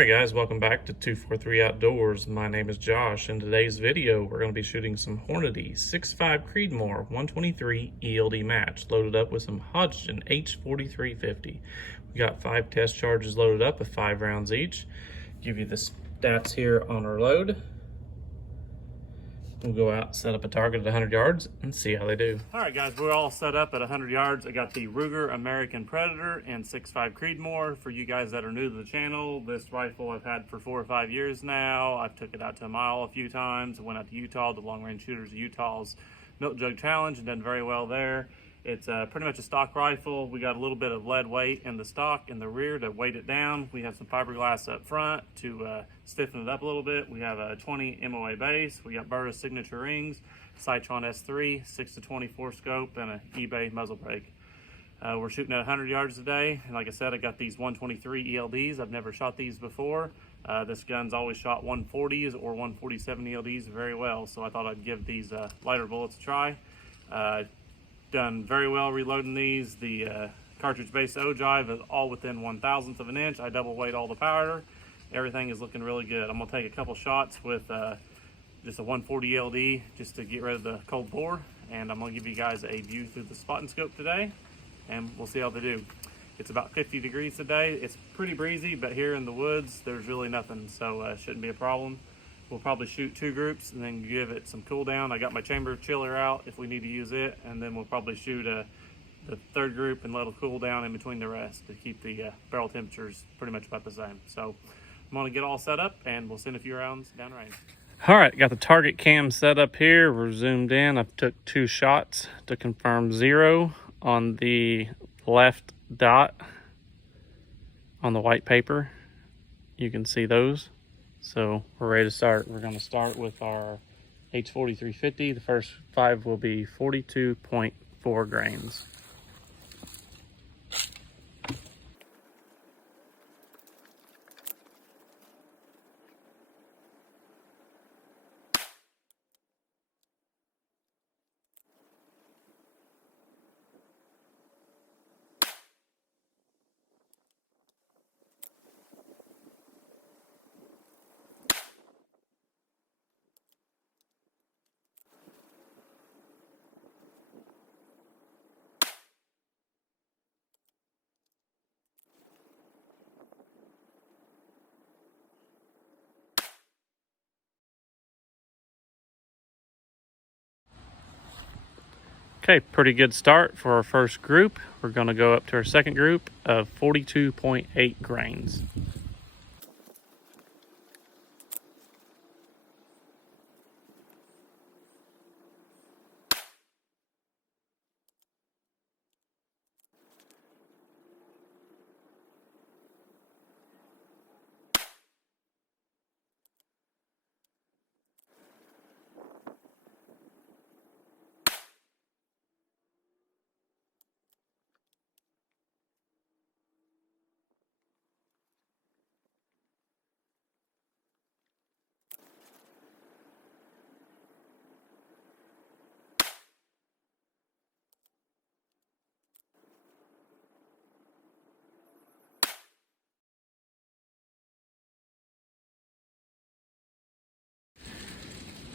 Alright guys, welcome back to 243 Outdoors. My name is Josh. In today's video, we're going to be shooting some Hornady 6.5 Creedmoor 123 ELD match, loaded up with some Hodgdon H4350. We got 5 test charges loaded up with 5 rounds each. Give you the stats here on our load. We'll go out, set up a target at 100 yards, and see how they do. All right, guys, we're all set up at 100 yards. I got the Ruger American Predator and 6.5 Creedmoor. For you guys that are new to the channel, this rifle I've had for 4 or 5 years now. I've took it out to a mile a few times. I went out to Utah, the Long Range Shooters of Utah's Milk Jug Challenge, and done very well there. It's pretty much a stock rifle. We got a little bit of lead weight in the stock in the rear to weight it down. We have some fiberglass up front to stiffen it up a little bit. We have a 20 MOA base. We got Berta's signature rings, Citron S3, 6-24 scope, and an eBay muzzle brake. We're shooting at 100 yards today. And like I said, I got these 123 ELDs. I've never shot these before. This gun's always shot 140s or 147 ELDs very well. So I thought I'd give these lighter bullets a try. Done very well reloading these. The cartridge base ogive is all within 1/1000th of an inch. I double weight all the powder. Everything is looking really good. I'm gonna take a couple shots with just a 140 ELD just to get rid of the cold bore, and I'm gonna give you guys a view through the spotting scope today, and we'll see how they do. It's about 50 degrees today. It's pretty breezy, but here in the woods there's really nothing, so it shouldn't be a problem. We'll probably shoot 2 groups and then give it some cool down. I got my chamber chiller out if we need to use it, and then we'll probably shoot the 3rd group and let it cool down in between the rest to keep the barrel temperatures pretty much about the same. So I'm gonna get all set up and we'll send a few rounds downrange. All right, got the target cam set up here. We're zoomed in. I took 2 shots to confirm 0 on the left dot on the white paper. You can see those. So we're ready to start. We're going to start with our H4350. The first 5 will be 42.4 grains. Okay, pretty good start for our first group. We're going to go up to our second group of 42.8 grains.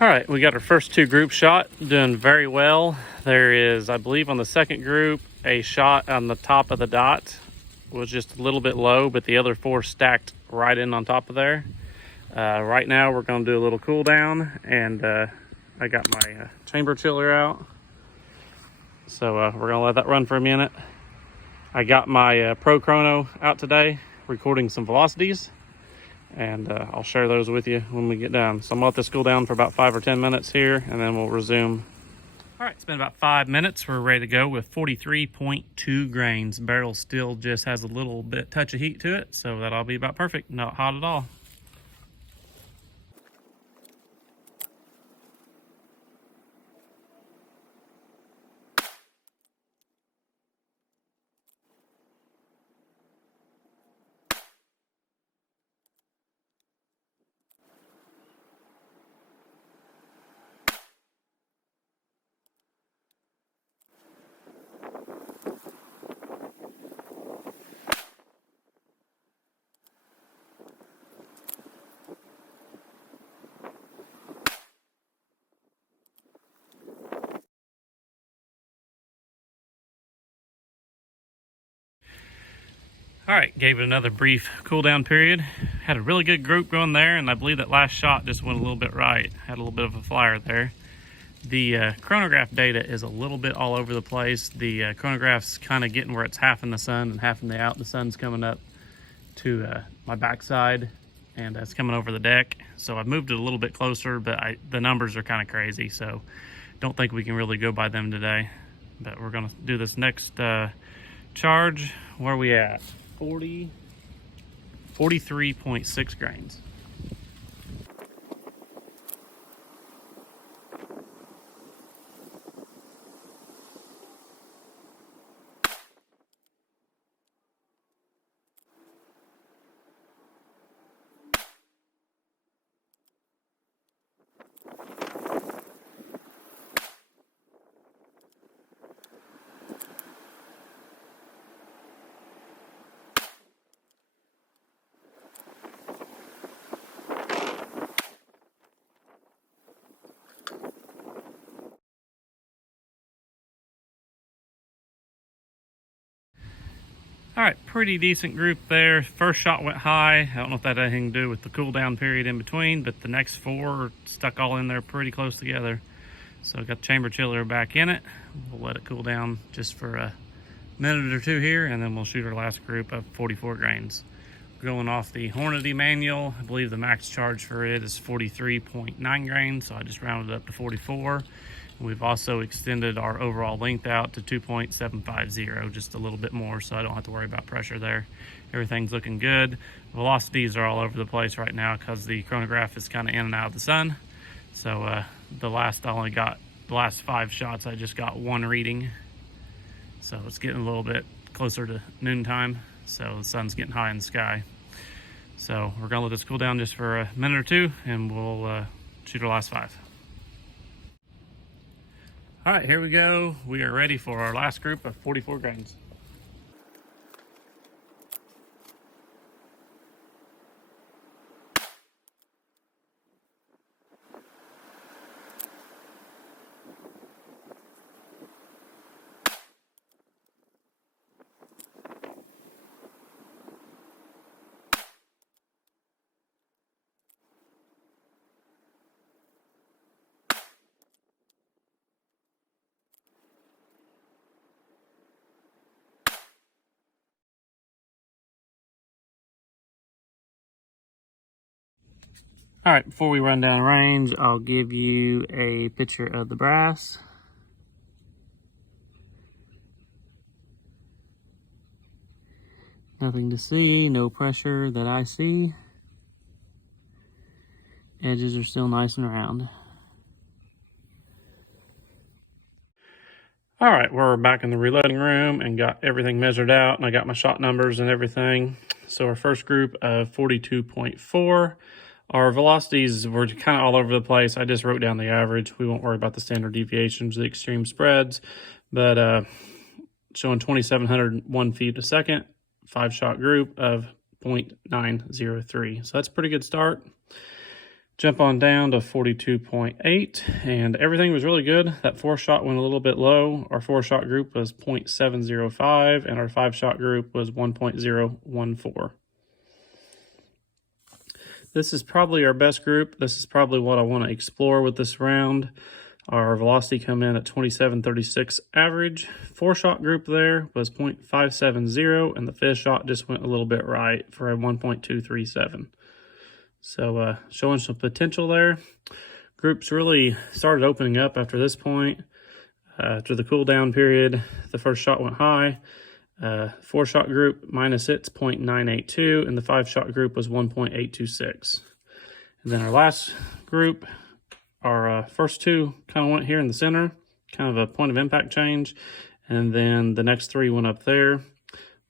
All right, we got our first 2 group shot, doing very well. There is, I believe on the second group, a shot on the top of the dot. It was just a little bit low, but the other 4 stacked right in on top of there. Right now we're gonna do a little cool down, and I got my chamber chiller out. So we're gonna let that run for a minute. I got my Pro Chrono out today, recording some velocities. And I'll share those with you when we get done. So I'm gonna let this cool down for about 5 or 10 minutes here, and then we'll resume. All right, it's been about 5 minutes. We're ready to go with 43.2 grains. Barrel still just has a little bit touch of heat to it, so that'll be about perfect. Not hot at all. All right, gave it another brief cool down period. Had a really good group going there, and I believe that last shot just went a little bit right. Had a little bit of a flyer there. The chronograph data is a little bit all over the place. The chronograph's kind of getting where it's half in the sun and half in the out. The sun's coming up to my backside, and it's coming over the deck. So I've moved it a little bit closer, but the numbers are kind of crazy, so don't think we can really go by them today. But we're gonna do this next charge. Where are we at? 43.6 grains. All right, pretty decent group there. First shot went high. I don't know if that had anything to do with the cool down period in between, but the next four are stuck all in there pretty close together. So I got the chamber chiller back in it. We'll let it cool down just for a minute or two here, and then we'll shoot our last group of 44 grains. Going off the Hornady manual, I believe the max charge for it is 43.9 grains, so I just rounded up to 44. We've also extended our overall length out to 2.750, just a little bit more, so I don't have to worry about pressure there. Everything's looking good. Velocities are all over the place right now because the chronograph is kind of in and out of the sun. So the last 5 shots, I just got one reading. So it's getting a little bit closer to noontime, so the sun's getting high in the sky. So we're gonna let this cool down just for a minute or two, and we'll shoot our last 5. All right, here we go. We are ready for our last group of 44 grains. All right, before we run down range, I'll give you a picture of the brass. Nothing to see, no pressure that I see. Edges are still nice and round. All right, we're back in the reloading room and got everything measured out, and I got my shot numbers and everything. So our first group of 42.4. Our velocities were kind of all over the place. I just wrote down the average. We won't worry about the standard deviations, the extreme spreads, but showing 2,701 feet a second, 5-shot group of 0.903. So that's a pretty good start. Jump on down to 42.8, and everything was really good. That 4-shot went a little bit low. Our 4-shot group was 0.705, and our 5-shot group was 1.014. This is probably our best group. This is probably what I want to explore with this round. Our velocity come in at 2736 average. 4-shot group there was 0.570, and the 5th shot just went a little bit right for a 1.237. So showing some potential there. Groups really started opening up after this point. After the cool down period, the first shot went high. 4-shot group minus it's 0.982, and the 5-shot group was 1.826. And then our last group, our first two kind of went here in the center, kind of a point of impact change, and then the next 3 went up there.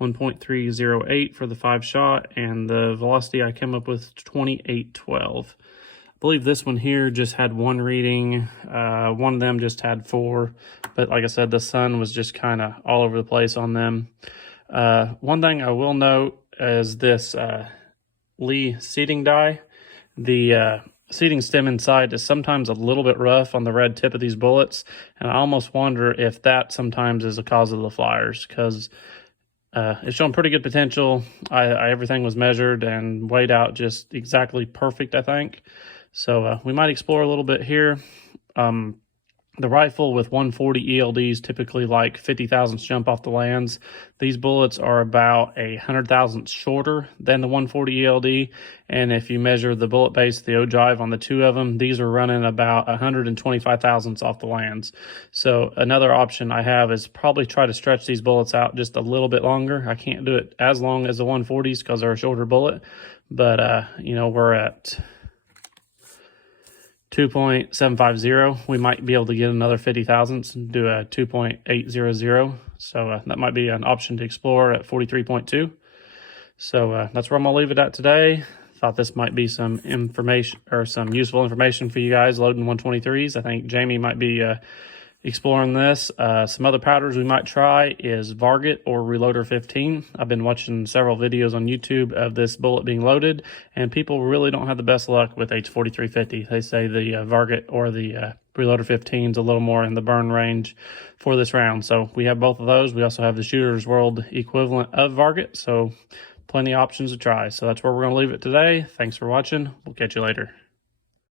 1.308 for the 5-shot, and the velocity I came up with 2812. I believe this one here just had one reading. One of them just had 4, but like I said, the sun was just kind of all over the place on them. One thing I will note is this Lee seating die. The seating stem inside is sometimes a little bit rough on the red tip of these bullets, and I almost wonder if that sometimes is a cause of the flyers, because it's showing pretty good potential. Everything was measured and weighed out just exactly perfect, I think. So we might explore a little bit here. The rifle with 140 ELDs typically like 50 thousandths jump off the lands. These bullets are about 100 thousandths shorter than the 140 ELD. And if you measure the bullet base, the ogive on the two of them, these are running about 125 thousandths off the lands. So another option I have is probably try to stretch these bullets out just a little bit longer. I can't do it as long as the 140s because they're a shorter bullet. But, you know, we're at 2.750. We might be able to get another 50 thousandths and do a 2.800. So that might be an option to explore at 43.2. So that's where I'm gonna leave it at today. Thought this might be some information or some useful information for you guys loading 123s. I think Jamie might be exploring this. Some other powders we might try is Varget or Reloader 15. I've been watching several videos on YouTube of this bullet being loaded, and people really don't have the best luck with H4350. They say the Varget or the Reloader 15 is a little more in the burn range for this round. So we have both of those. We also have the Shooter's World equivalent of Varget, so plenty of options to try. So that's where we're going to leave it today. Thanks for watching. We'll catch you later.